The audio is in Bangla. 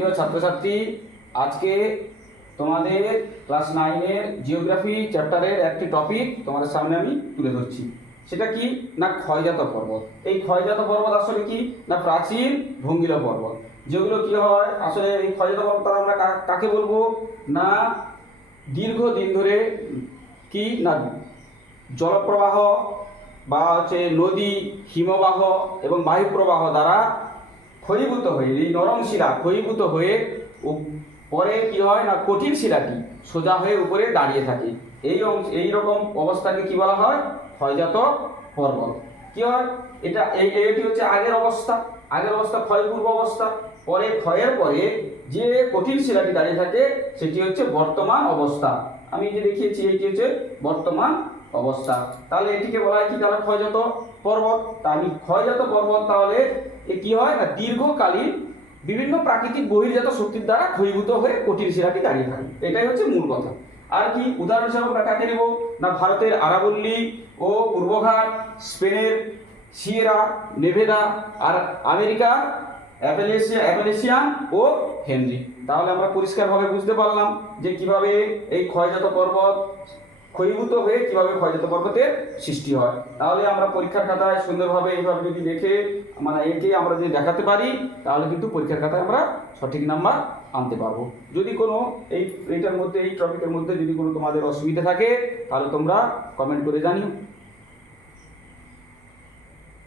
প্রিয় ছাত্রছাত্রী, আজকে তোমাদের ক্লাস 9-এর জিওগ্রাফি চ্যাপ্টারের একটি টপিক তোমাদের সামনে আমি তুলে ধরছি। সেটা কি না ক্ষয়জাত পর্বত। এই ক্ষয়জাত পর্বত আসলে কি না প্রাচীন ভঙ্গিলা পর্বত, যেগুলো কি হয় আসলে এই ক্ষয়জাত পর্বত আমরা কাকে বলবো না দীর্ঘদিন ধরে কি না জলপ্রবাহ বা হচ্ছে নদী, হিমবাহ এবং বায়ুপ্রবাহ দ্বারা ক্ষয়ীভূত হয়ে এই নরম শিলা ক্ষয়ীভূত হয়ে পরে কি হয় না কঠিন শিলাটি সোজা হয়ে উপরে দাঁড়িয়ে থাকে। এই রকম অবস্থাকে কি বলা হয় ক্ষয়জাত পর্বত। কি হয় এটা এটি হচ্ছে আগের অবস্থা ক্ষয়পূর্ব অবস্থা। পরে ক্ষয়ের পরে যে কঠিন শিলাটি দাঁড়িয়ে থাকে সেটি হচ্ছে বর্তমান অবস্থা। আমি যে দেখিয়েছি এটি হচ্ছে বর্তমান অবস্থা। তাহলে এটিকে বলা হয় কি তাহলে ক্ষয়জাত পর্বত। তা আমি ক্ষয়জাত পর্বত তাহলে এ কি হয় না দীর্ঘকালীন বিভিন্ন প্রাকৃতিক বহির্জাত শক্তির দ্বারা ক্ষয়ীভূত হয়ে কঠিন শিলাটি দাঁড়িয়ে থাকে। এটাই হচ্ছে মূল কথা। আর কি উদাহরণ হিসাবে আমরা কাকে নেব না ভারতের আরাবল্লী ও পূর্বঘাট, স্পেনের সিয়েরা নেভেদা, আর আমেরিকা অ্যাপেলেশিয়ান ও হেনরি। তাহলে আমরা পরিষ্কারভাবে বুঝতে পারলাম যে কিভাবে এই ক্ষয়জাত পর্বত ক্ষয়ীভূত হয়ে কিভাবে ক্ষয়জাত পর্বতের সৃষ্টি হয়। তাহলে আমরা পরীক্ষার খাতায় সুন্দরভাবে এইভাবে যদি দেখে একে আমরা যদি দেখাতে পারি তাহলে কিন্তু পরীক্ষার খাতায় আমরা সঠিক নাম্বার আনতে পারবো। যদি কোনো এই টপিকের মধ্যে যদি কোনো তোমাদের অসুবিধা থাকে তাহলে তোমরা কমেন্ট করে জানিও।